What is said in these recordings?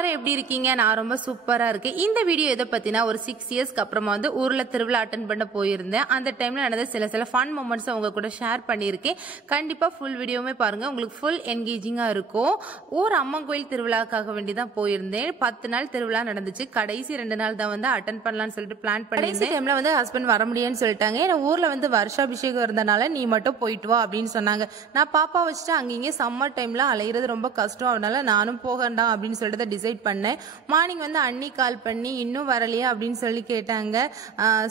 எல்லாரும் எப்படி இருக்கீங்க? நான் ரொம்ப சூப்பரா இருக்கேன். இந்த வீடியோ எதை பத்தினா ஒரு 6 இயர்ஸ்க்கு அப்புறமா வந்து ஊர்ல திருவிழா அட்டெண்ட் பண்ண போயிருந்தேன். அந்த டைம்ல நடந்த சில ஃபன் மொமெண்ட்ஸ் உங்க கூட ஷேர் பண்ணியிருக்கேன். கண்டிப்பா ஃபுல் வீடியோவுமே பாருங்க, உங்களுக்கு ஃபுல் என்கேஜிங்கா இருக்கும். ஊர் அம்மன் கோயில் திருவிழாக்காக வேண்டி தான் போயிருந்தேன். 10 நாள் திருவிழா நடந்துச்சு. கடைசி 2 நாள் தான் வந்து அட்டெண்ட் பண்ணலாம்னு சொல்லிட்டு பிளான் பண்ணியிருந்தேன். டைம்ல வந்து ஹஸ்பண்ட் வர முடியும்னு சொல்லிட்டாங்க. ஏன்னா ஊர்ல வந்து வருஷாபிஷேகம் இருந்தனால நீ மட்டும் போயிட்டு வா அப்படின்னு சொன்னாங்க. நான் பாப்பா வச்சுட்டு அங்கேயே சம்மர் டைம்ல அலையிறது ரொம்ப கஷ்டம், அதனால நானும் போகண்டா அப்படின்னு சொல்லிட்டு டிசைட் பண்ணேன். மார்னிங் வந்து அண்ணி கால் பண்ணி இன்னும் வரலையா அப்படின்னு சொல்லி கேட்டாங்க.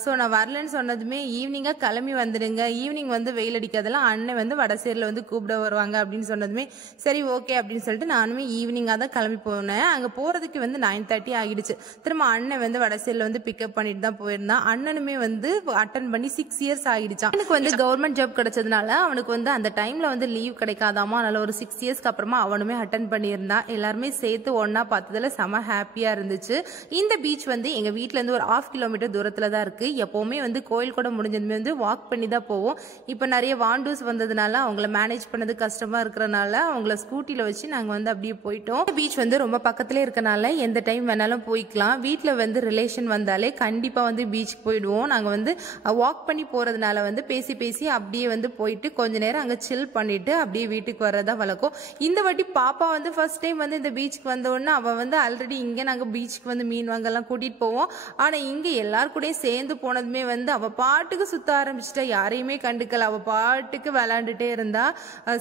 ஸோ நான் வரலன்னு சொன்னதுமே ஈவினிங்காக கிளம்பி வந்துடுங்க, ஈவினிங் வந்து வெயில் அடிக்காதெல்லாம் அண்ணன் வந்து வடசேரியில் வந்து கூப்பிட வருவாங்க அப்படின்னு சொன்னதுமே சரி ஓகே அப்படின்னு சொல்லிட்டு நானுமே ஈவினிங்காக தான் கிளம்பி போனேன். அங்கே போகிறதுக்கு வந்து 9:30 ஆகிடுச்சு. திரும்ப அண்ணன் வந்து வடசேரியில் வந்து பிக்கப் பண்ணிட்டு தான் போயிருந்தான். அண்ணனுமே வந்து அட்டன் பண்ணி 6 இயர்ஸ் ஆகிடுச்சான். எனக்கு வந்து கவர்மெண்ட் ஜாப் கிடைச்சதுனால அவனுக்கு வந்து அந்த டைமில் வந்து லீவ் கிடைக்காதாமா, அதனால ஒரு 6 இயர்ஸ்க்கு அப்புறமா அவனுமே அட்டன் பண்ணியிருந்தான். எல்லாருமே சேர்த்து ஒன்னா பார்த்ததுல செம ஹாப்பியா இருந்துச்சு. இந்த பீச் வந்து எங்க வீட்ல இருந்து ஒரு 1/2 கிலோமீட்டர் தூரத்துல தான் இருக்கு. எப்பவுமே வந்து கோயில் கூட முடிஞ்சதுமே வந்து வாக் பண்ணி தான் போவோம். இப்ப நிறைய வாண்டூஸ் வந்ததுனால அவங்கள மேனேஜ் பண்ணது கஷ்டமா இருக்கிறனால அவங்கள ஸ்கூட்டில வச்சு நாங்க வந்து அப்படியே போயிட்டோம். பீச் வந்து ரொம்ப பக்கத்திலே இருக்கனால எந்த டைம் வேணாலும் போய்க்கலாம். வீட்டுல வந்து ரிலேஷன் வந்தாலே கண்டிப்பா வந்து பீச்சுக்கு போயிடுவோம். நாங்க வந்து வாக் பண்ணி போறதுனால வந்து பேசி பேசி அப்படியே வந்து போயிட்டு கொஞ்ச நேரம் அங்க சில் பண்ணிட்டு அப்படியே வீட்டுக்கு வரதா வழக்கம். இந்த வாட்டி பாப்பா வந்து ஃபர்ஸ்ட் டைம் வந்து இந்த பீச்சுக்கு வந்த உடனே அவ வந்து ஆல்ரெடி இங்க நாங்க பீச்சுக்கு வந்து மீன் வாங்கலாம் கூட்டிட்டு போவோம். ஆனா இங்க எல்லாரு கூட சேர்ந்து போனதுமே வந்து அவ பாட்டுக்கு சுத்த ஆரம்பிச்சுட்டா, யாரையுமே கண்டுக்கல, அவ பாட்டுக்கு விளையாண்டுட்டே இருந்தா.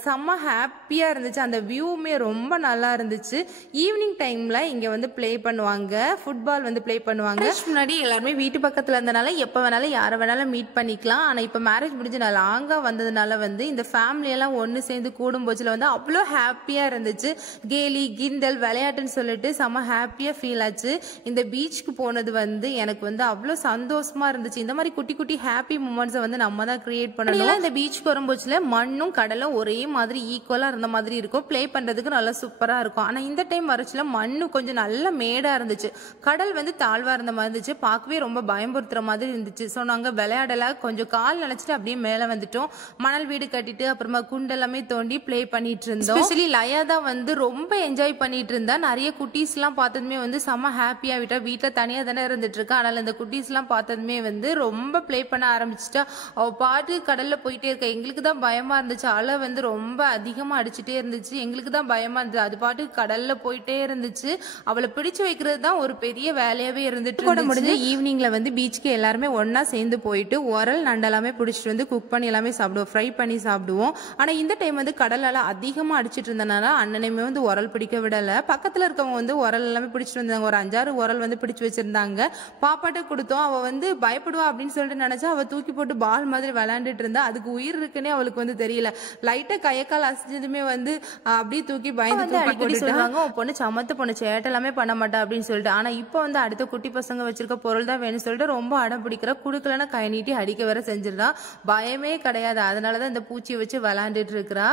செம்ம ஹாப்பியா இருந்துச்சு. அந்த வியூமே ரொம்ப நல்லா இருந்துச்சு. ஈவினிங் டைம்ல இங்க வந்து பிளே பண்ணுவாங்க, ஃபுட்பால் வந்து பிளே பண்ணுவாங்க. முன்னாடி எல்லாருமே வீட்டு பக்கத்துல இருந்தனால எப்ப வேணாலும் யாரை வேணாலும் மீட் பண்ணிக்கலாம். ஆனா இப்ப மேரேஜ் முடிஞ்ச லாங்கா வந்ததுனால வந்து இந்த ஃபேமிலி எல்லாம் ஒன்னு சேர்ந்து கூடும் போச்சுல வந்து அவ்வளோ ஹாப்பியா இருந்துச்சு. கேலி கிண்டல் விளையாட்டுன்னு சொல்லிட்டு செம ஹாப்பியா ஃபீல் ஆச்சு. இந்த பீச்சுக்கு போனது வந்து எனக்கு வந்து அவ்வளோ சந்தோஷமா இருந்துச்சு. இந்த மாதிரி குட்டி குட்டி ஹாப்பி மூமெண்ட்ஸை வந்து நம்ம தான் கிரியேட் பண்ணணும். இந்த பீச்சுக்கு வரும்போதுல மண்ணும் கடலும் ஒரே மாதிரி ஈக்குவலா இருந்த மாதிரி இருக்கும். பிளே பண்றதுக்கு நல்லா சூப்பரா இருக்கும். ஆனா இந்த டைம் வரச்சுல மண்ணு கொஞ்சம் நல்ல மேடா இருந்துச்சு, கடல் வந்து தாழ்வா இருந்த மாதிரி இருந்துச்சு. பார்க்கவே ரொம்ப பயம்புறுத்துற மாதிரி இருந்துச்சு. ஸோ நாங்க விளையாடல, கொஞ்சம் கால் நினைச்சிட்டு அப்படியே மேல வந்துட்டோம். மணல் வீடு கட்டிட்டு அப்புறமா குண்டு எல்லாமே தோண்டி பிளே பண்ணிட்டு இருந்தோம். ஸ்பெஷலி லயா தான் வந்து ரொம்ப என்ஜாய் பண்ணிட்டு இருந்தா. நிறைய குட்டீஸ் எல்லாம் பார்த்ததுமே வந்து செம்ம ஹாப்பியா விட்டா. வீட்டுல தனியா தானே இருந்துட்டு இருக்கா, அதனால இந்த குட்டீஸ் எல்லாம் பார்த்ததுமே வந்து ரொம்ப பிளே பண்ண ஆரம்பிச்சுட்டா. அவ பாட்டு கடல்ல போயிட்டே இருக்கா. எங்களுக்கு தான் பயமா இருந்துச்சு, அலை வந்து ரொம்ப அதிகமா அடிச்சுட்டே இருந்துச்சு. எங்களுக்கு தான் பயமா இருந்துச்சு, அது பாட்டு கடல்ல போயிட்டே இருந்துச்சு. அவளை பிடிச்சு வைக்கிறது தான் ஒரு பெரிய வேலையாவே இருந்துட்டு முடிஞ்சு ஈவினிங்ல வந்து பீச்சுக்கு எல்லாருமே ஒன்னா சேர்ந்து போயிட்டு உரல் நண்டெல்லாமே பிடிச்சிட்டு வந்து குக் பண்ணி எல்லாமே சாப்பிடுவோம், ஃப்ரை பண்ணி சாப்பிடுவோம். ஆனா இந்த டைம் வந்து கடலால அதிகமா அடிச்சிட்டு இருந்தனால அண்ணனையுமே வந்து உரல் பிடிக்க விடல. பக்கத்துல இருக்கவங்க வந்து உரல் எல்லாமே பிடிச்சிட்டு வந்தாங்க. ஒரு 5-6 உரல் வந்து பிடிச்சு வச்சிருந்தாங்க. பாப்பாட்ட கொடுத்தோம். அவ வந்து பயப்படுவா அப்படின்னு சொல்லிட்டு நினைச்சா அவ தூக்கி போட்டு பால் மாதிரி விளையாண்டுட்டு இருந்தா. அதுக்கு உயிர் இருக்குன்னே அவளுக்கு வந்து தெரியல. லைட்டா கையக்கால் அசைஞ்சதுமே வந்து அப்படியே தூக்கி பயந்து அடிக்கடி சொல்லுவாங்க, பொண்ணு சமத்து பொண்ணு, சேட்டை எல்லாமே பண்ண மாட்டா அப்படின்னு சொல்லிட்டு. ஆனா இப்ப வந்து அடுத்த குட்டி பசங்க வச்சிருக்க பொருள் தான் வேணும்னு சொல்லிட்டு ரொம்ப அடம் பிடிக்கிற, குடுக்கலன்னா கை நீட்டி அடிக்க வர செஞ்சிருந்தா. பயமே கிடையாது. அதனாலதான் இந்த பூச்சியை வச்சு விளையாண்டுட்டு இருக்கிறா.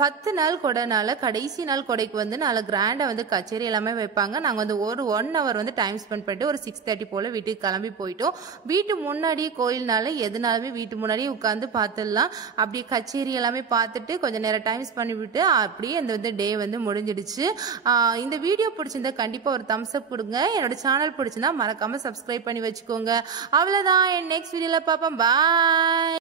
10 நாள் கொடைனால கடைசி நாள் கொடைக்கு வந்து நல்ல கிராண்டா வந்து கச்சேரி எல்லாமே வைப்பாங்க. நாங்க வந்து ஒரு 1 ஹவர் வந்து டைம் ஸ்பெண்ட் பண்ணிட்டு ஒரு 6:30 போல வீட்டுக்கு கிளம்பி போயிட்டோம். வீட்டு முன்னாடியே கோயில்னால எதுனாலுமே வீட்டு முன்னாடியே உட்காந்து பார்த்துடலாம். அப்படியே கச்சேரி எல்லாமே பார்த்துட்டு கொஞ்சம் நேரம் டைம் ஸ்பெண்ட் விட்டு அப்படியே இந்த வந்து டே வந்து முடிஞ்சிடுச்சு. இந்த வீடியோ பிடிச்சிருந்தா கண்டிப்பா ஒரு தம்ஸ் அப் கொடுங்க. என்னோட சேனல் பிடிச்சிருந்தா மறக்காம சப்ஸ்கிரைப் பண்ணி வச்சுக்கோங்க. அவ்வளவுதான். நெக்ஸ்ட் வீடியோல பார்ப்போம். பாய்.